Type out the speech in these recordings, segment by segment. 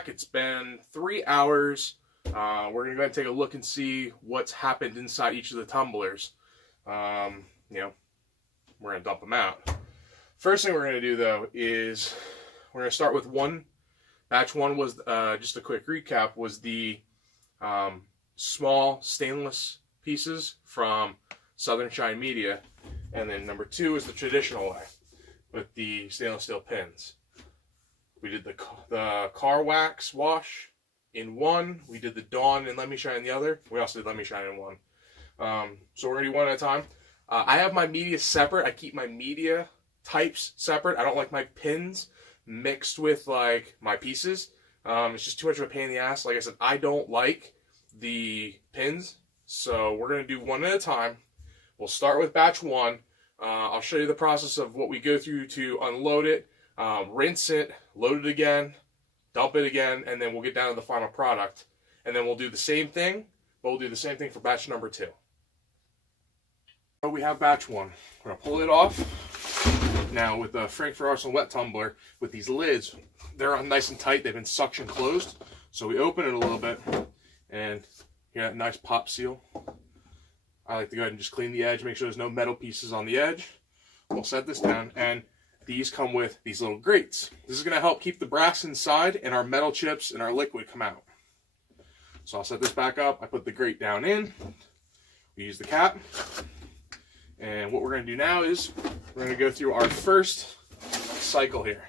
back. It's been 3 hours. We're going to go ahead and take a look and see what's happened inside each of the tumblers. We're going to dump them out. First thing we're going to do, though, is we're going to start with one. Batch one was, just a quick recap, was the small stainless pieces from Southern Shine Media. And then number two is the traditional way with the stainless steel pins. We did the car wax wash in one. We did the Dawn and Let Me Shine in the other. We also did Let Me Shine in one. So we're going to do one at a time. I have my media separate. I keep my media types separate. I don't like my pins mixed with like my pieces. It's just too much of a pain in the ass. Like I said, I don't like the pins. So we're going to do one at a time. We'll start with batch one. I'll show you the process of what we go through to unload it, rinse it, load it again, dump it again, and then we'll get down to the final product. And then we'll do the same thing, but we'll do the same thing for batch number two. So we have batch one. We're going to pull it off. Now with the Frankfurt Arsenal wet tumbler, with these lids, they're on nice and tight. They've been suction closed. So we open it a little bit, and you got a nice pop seal. I like to go ahead and just clean the edge, make sure there's no metal pieces on the edge. We'll set this down, and these come with these little grates. This is going to help keep the brass inside and our metal chips and our liquid come out. So I'll set this back up. I put the grate down in. We use the cap. And what we're going to do now is we're going to go through our first cycle here.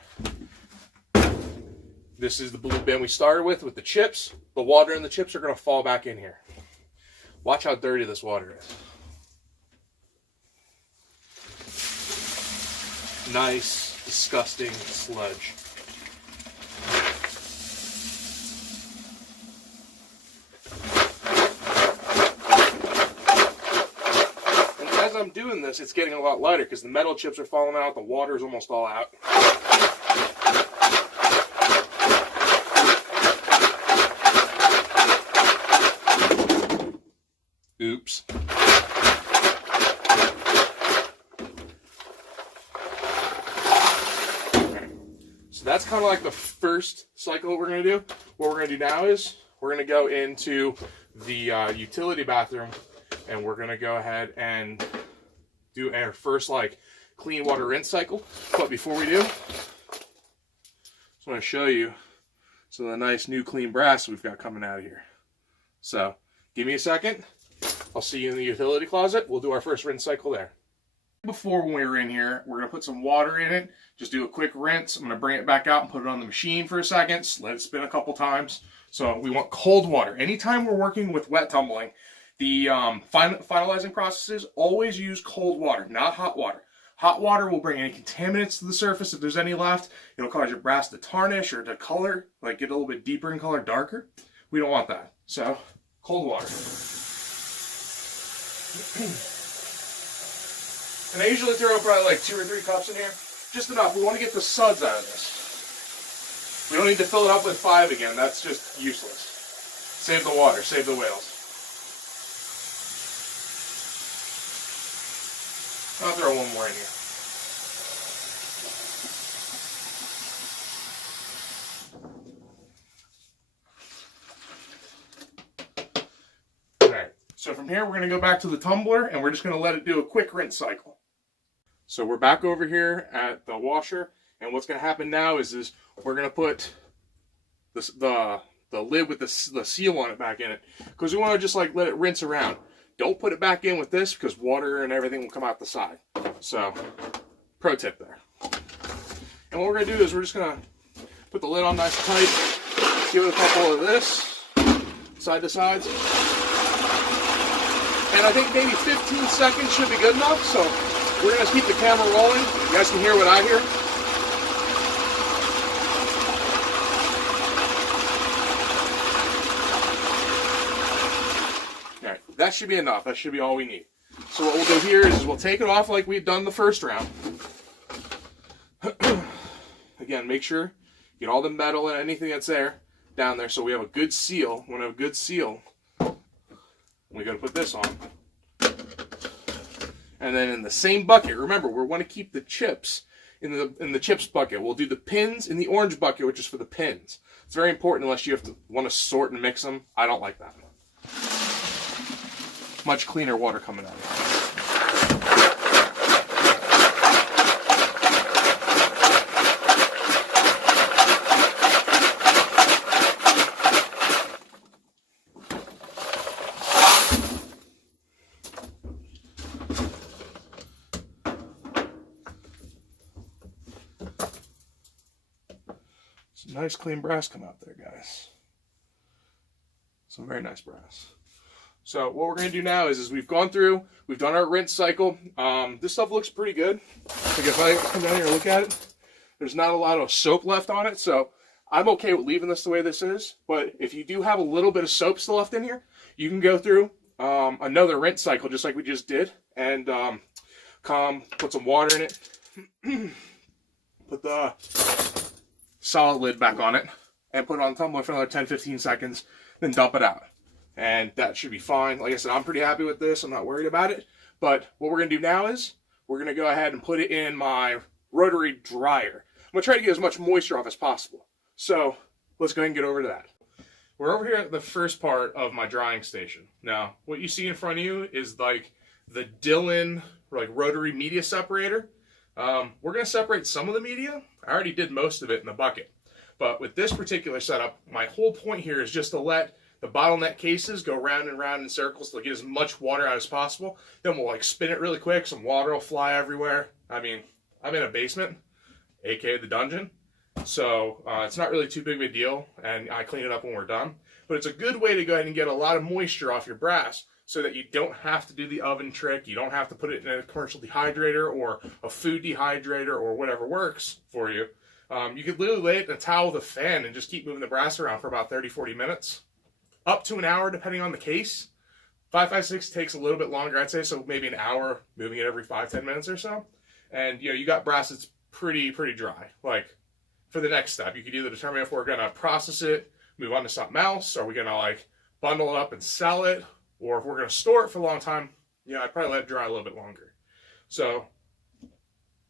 This is the blue bin we started with the chips. The water and the chips are going to fall back in here. Watch how dirty this water is. Nice, disgusting sludge. And as I'm doing this, it's getting a lot lighter because the metal chips are falling out, the water is almost all out. Oops. So that's kind of like the first cycle we're going to do. What we're going to do now is we're going to go into the utility bathroom, and we're going to go ahead and do our first like clean water rinse cycle. But before we do, I just want to show you some of the nice new clean brass we've got coming out of here. So give me a second. I'll see you in the utility closet. We'll do our first rinse cycle there. Before, when we were in here, we're going to put some water in it. Just do a quick rinse. I'm going to bring it back out and put it on the machine for a second. Let it spin a couple times. So we want cold water. Anytime we're working with wet tumbling, the finalizing processes always use cold water, not hot water. Hot water will bring any contaminants to the surface if there's any left. It'll cause your brass to tarnish or to color, like get a little bit deeper in color, darker. We don't want that. So, cold water. And I usually throw probably like 2 or 3 cups in here. Just enough. We want to get the suds out of this. We don't need to fill it up with 5 again. That's just useless. Save the water. Save the whales. I'll throw one more in here. So from here, we're going to go back to the tumbler, and we're just going to let it do a quick rinse cycle. So we're back over here at the washer, and what's going to happen now is we're going to put the lid with the seal on it back in it, because we want to just like let it rinse around. Don't put it back in with this, because water and everything will come out the side. So, pro tip there. And what we're going to do is we're just going to put the lid on nice and tight, give it a couple of this, side to sides. And I think maybe 15 seconds should be good enough, so we're going to keep the camera rolling. You guys can hear what I hear. All right, that should be enough. That should be all we need. So what we'll do here is we'll take it off like we've done the first round. Again, make sure you get all the metal and anything that's there down there so we have a good seal. We want to have a good seal. We got to put this on. And then in the same bucket, remember, we want to keep the chips in the chips bucket. We'll do the pins in the orange bucket, which is for the pins. It's very important unless you want to sort and mix them. I don't like that. Much cleaner water coming out of it. Some nice clean brass come out there, guys. Some very nice brass. So what we're going to do now is we've gone through, we've done our rinse cycle. This stuff looks pretty good. Like if I come down here and look at it, there's not a lot of soap left on it. So I'm okay with leaving this the way this is. But if you do have a little bit of soap still left in here, you can go through another rinse cycle just like we just did. And put some water in it. Put the solid lid back on it and put it on the tumbler for another 10-15 seconds, then dump it out. And that should be fine. Like I said, I'm pretty happy with this. I'm not worried about it. But what we're going to do now is we're going to go ahead and put it in my rotary dryer. I'm going to try to get as much moisture off as possible. So let's go ahead and get over to that. We're over here at the first part of my drying station. Now, what you see in front of you is like the Dillon rotary media separator. We're going to separate some of the media. I already did most of it in the bucket. But with this particular setup, my whole point here is just to let the bottleneck cases go round and round in circles to get as much water out as possible. Then we'll spin it really quick. Some water will fly everywhere. I mean, I'm in a basement, aka the dungeon. So it's not really too big of a deal. And I clean it up when we're done. But it's a good way to go ahead and get a lot of moisture off your brass so that you don't have to do the oven trick. You don't have to put it in a commercial dehydrator or a food dehydrator or whatever works for you. You could literally lay it in a towel with a fan and just keep moving the brass around for about 30-40 minutes. Up to an hour, depending on the case. 556 takes a little bit longer, I'd say, so maybe an hour, moving it every 5-10 minutes or so. And, you got brass that's pretty dry. Like, for the next step, you could either determine if we're going to process it, move on to something else, or are we going to, bundle it up and sell it, or if we're going to store it for a long time, I'd probably let it dry a little bit longer. So,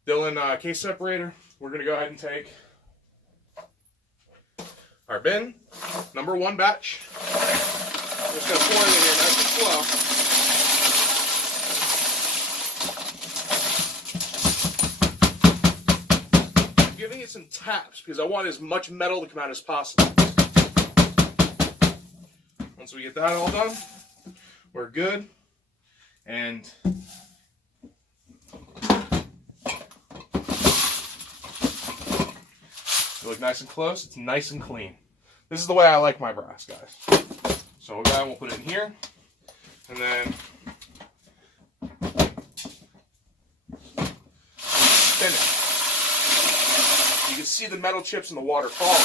Dillon case separator, we're going to go ahead and take our bin, number 1 batch. I'm just going to pour it in here nice and slow. I'm giving it some taps because I want as much metal to come out as possible. Once we get that all done, we're good. And you look nice and close. It's nice and clean. This is the way I like my brass, guys. So we'll put it in here, and then spin it. You can see the metal chips in the water falling,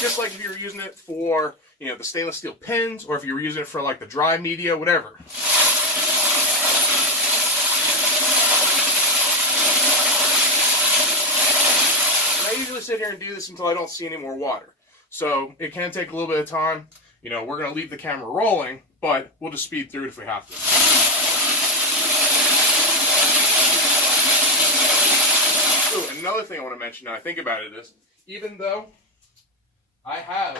just like if you were using it for, the stainless steel pins, or if you were using it for the dry media, whatever. I usually sit here and do this until I don't see any more water. So it can take a little bit of time. We're going to leave the camera rolling, but we'll just speed through it if we have to. Ooh, another thing I want to mention now I think about it is, even though I have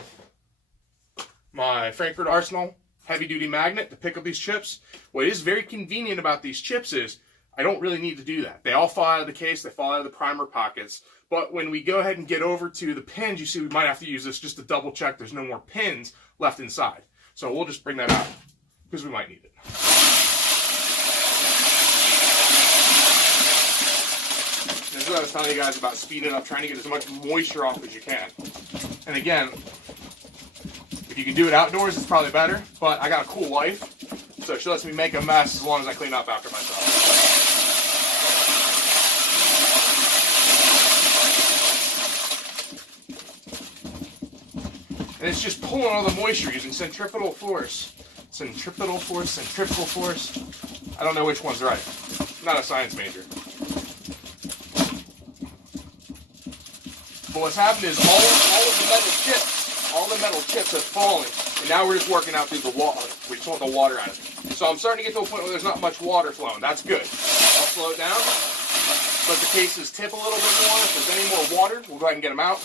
my Frankfurt Arsenal heavy-duty magnet to pick up these chips, what is very convenient about these chips is I don't really need to do that. They all fall out of the case, they fall out of the primer pockets. But when we go ahead and get over to the pins, you see we might have to use this just to double check there's no more pins left inside. So we'll just bring that out because we might need it. This is what I was telling you guys about speeding it up, trying to get as much moisture off as you can. And again, if you can do it outdoors, it's probably better. But I got a cool wife, so she lets me make a mess as long as I clean up after myself. And it's just pulling all the moisture using centripetal force. Centripetal force. I don't know which one's right. I'm not a science major. But what's happened is all the metal chips have fallen. And now we're just working out through the water. We just want the water out of it. So I'm starting to get to a point where there's not much water flowing. That's good. I'll slow it down. Let the cases tip a little bit more. If there's any more water, we'll go ahead and get them out.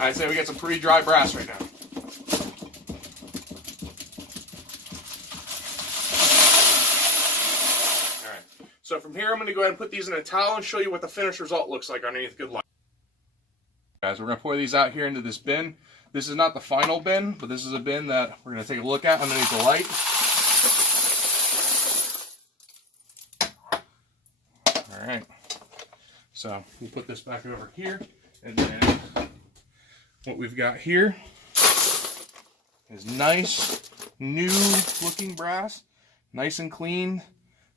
I'd say we got some pretty dry brass right now. Alright, so from here I'm going to go ahead and put these in a towel and show you what the finished result looks like underneath good light. Guys, we're going to pour these out here into this bin. This is not the final bin, but this is a bin that we're going to take a look at underneath the light. Alright, so we'll put this back over here, and then what we've got here is nice, new looking brass, nice and clean,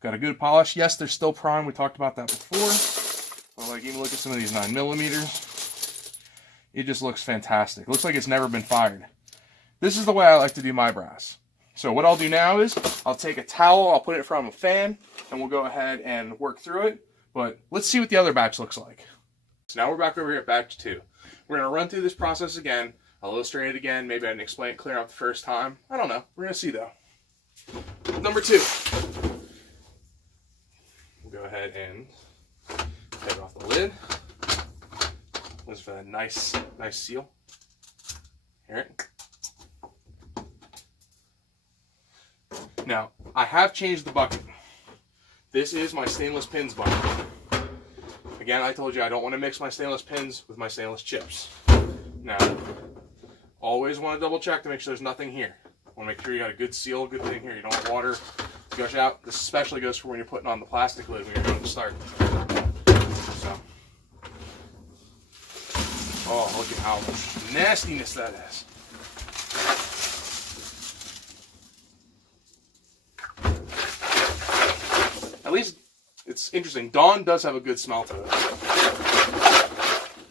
got a good polish. Yes, they're still prime, we talked about that before, but like even look at some of these 9mm. It just looks fantastic. It looks like it's never been fired. This is the way I like to do my brass. So what I'll do now is I'll take a towel, I'll put it in front of a fan, and we'll go ahead and work through it. But let's see what the other batch looks like. So now we're back over here at batch 2. We're going to run through this process again. I'll illustrate it again. Maybe I didn't explain it clear enough the first time. I don't know. We're going to see though. Number 2. We'll go ahead and take off the lid. This is a nice seal. Here. Now, I have changed the bucket. This is my stainless pins bucket. Again, I told you I don't want to mix my stainless pins with my stainless chips. Now, always want to double check to make sure there's nothing here. Want to make sure you got a good seal, good thing here. You don't want water to gush out. This especially goes for when you're putting on the plastic lid when you're going to start. So, oh, look at how much nastiness that is. At least it's interesting. Dawn does have a good smell to it.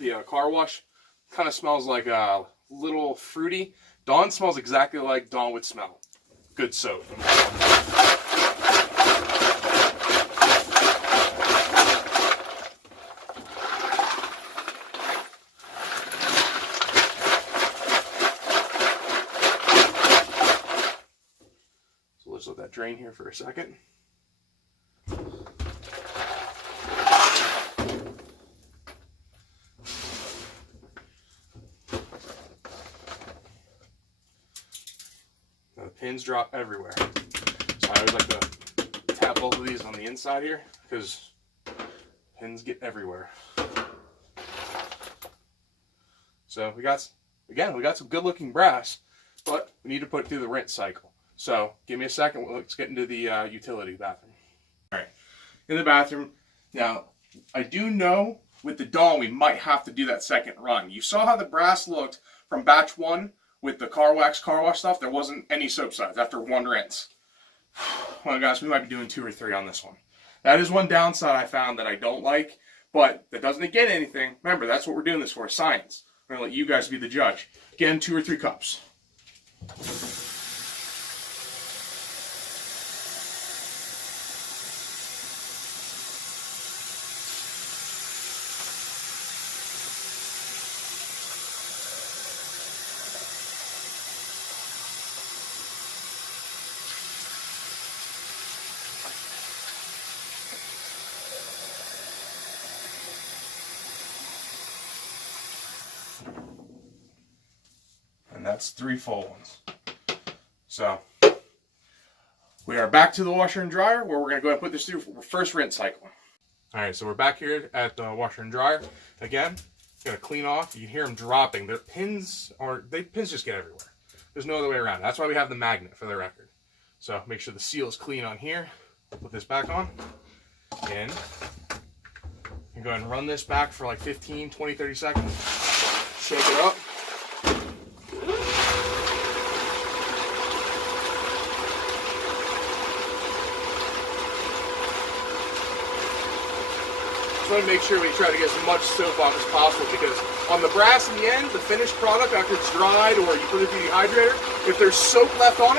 The car wash kind of smells like a little fruity. Dawn smells exactly like Dawn would smell. Good soap. So let's let that drain here for a second. Now the pins drop everywhere. So I always like to tap both of these on the inside here because pins get everywhere. So we got some good looking brass, but we need to put it through the rinse cycle. So give me a second, let's get into the utility bathroom. All right, in the bathroom. Now, I do know with the Dawn we might have to do that second run. You saw how the brass looked from batch 1 with the car wash stuff. There wasn't any soap suds after one rinse. Well guys, we might be doing 2 or 3 on this one. That is one downside I found that I don't like, but that doesn't negate anything. Remember, that's what we're doing this for, science. I'm going to let you guys be the judge. Again, 2 or 3 cups. And that's 3 full ones. So we are back to the washer and dryer where we're going to go ahead and put this through for first rinse cycle. Alright, so we're back here at the washer and dryer. Again, going to clean off. You can hear them dropping. Their pins just get everywhere. There's no other way around it. That's why we have the magnet for the record. So make sure the seal is clean on here. Put this back on. And you go ahead and run this back for like 15, 20, 30 seconds. Shake it up. Just want to make sure we try to get as much soap off as possible, because on the brass in the end, the finished product after it's dried or you put it through the dehydrator, if there's soap left on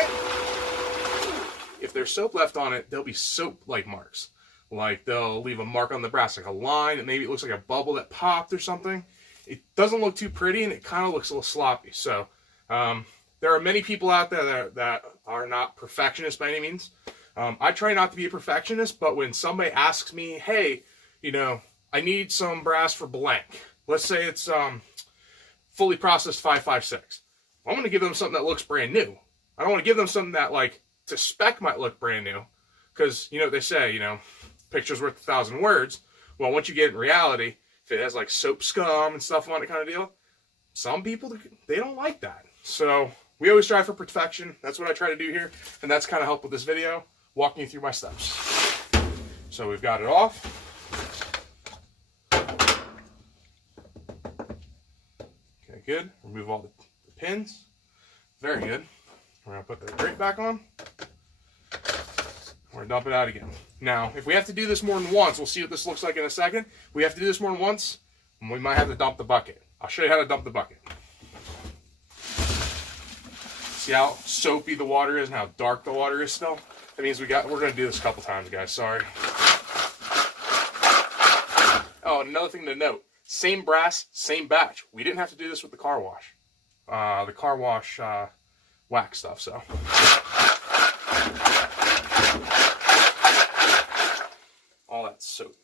it, there'll be soap-like marks. Like they'll leave a mark on the brass, like a line, and maybe it looks like a bubble that popped or something. It doesn't look too pretty, and it kind of looks a little sloppy. So there are many people out there that are not perfectionists by any means. I try not to be a perfectionist, but when somebody asks me, hey, you know, I need some brass for blank. Let's say it's fully processed 5.56. I'm going to give them something that looks brand new. I don't want to give them something that, like, to spec might look brand new. Because, you know what they say, you know, picture's worth 1,000 words. Well, once you get in reality, if it has, like, soap scum and stuff on it kind of deal, some people, they don't like that. So we always strive for perfection. That's what I try to do here. And that's kind of helped with this video, walking you through my steps. So we've got it off. Okay, good. Remove all the pins. Very good. We're going to put the grate back on. We're going to dump it out again. Now, if we have to do this more than once, we'll see what this looks like in a second. If we have to do this more than once, we might have to dump the bucket. I'll show you how to dump the bucket. See how soapy the water is and how dark the water is still? That means we're going to do this a couple times, guys. Sorry. Oh, and another thing to note. Same brass, same batch. We didn't have to do this with the car wash. The car wash wax stuff, so. All that soap.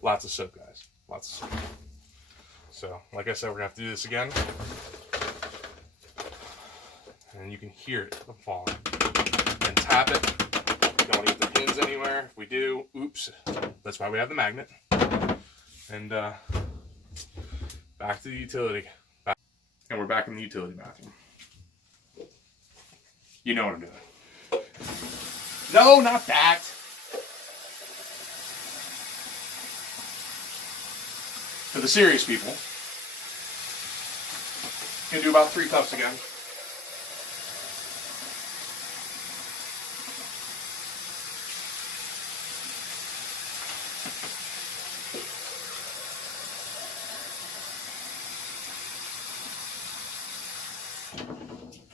Lots of soap, guys. Lots of soap. So, like I said, we're going to have to do this again. And you can hear it falling. And tap it. Don't want to get the pins anywhere. If we do, oops. That's why we have the magnet. And back to the utility. And we're back in the utility bathroom. You know what I'm doing. No, not that. For the serious people, you can do about 3 cups again.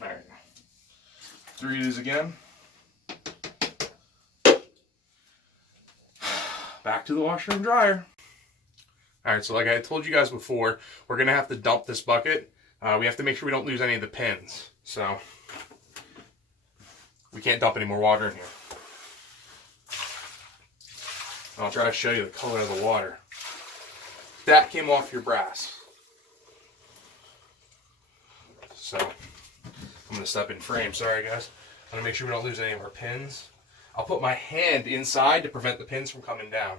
All right. 3 of these again. Back to the washer and dryer. Alright, so like I told you guys before, we're going to have to dump this bucket. We have to make sure we don't lose any of the pins. So, we can't dump any more water in here. I'll try to show you the color of the water. That came off your brass. So, I'm going to step in frame. Sorry guys. I'm going to make sure we don't lose any of our pins. I'll put my hand inside to prevent the pins from coming down.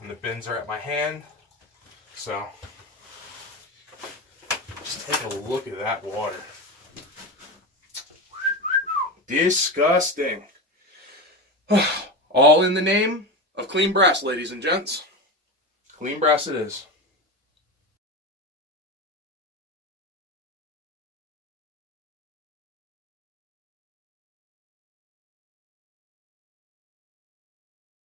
And the bins are at my hand. So, just take a look at that water. Disgusting. All in the name of clean brass, ladies and gents. Clean brass it is.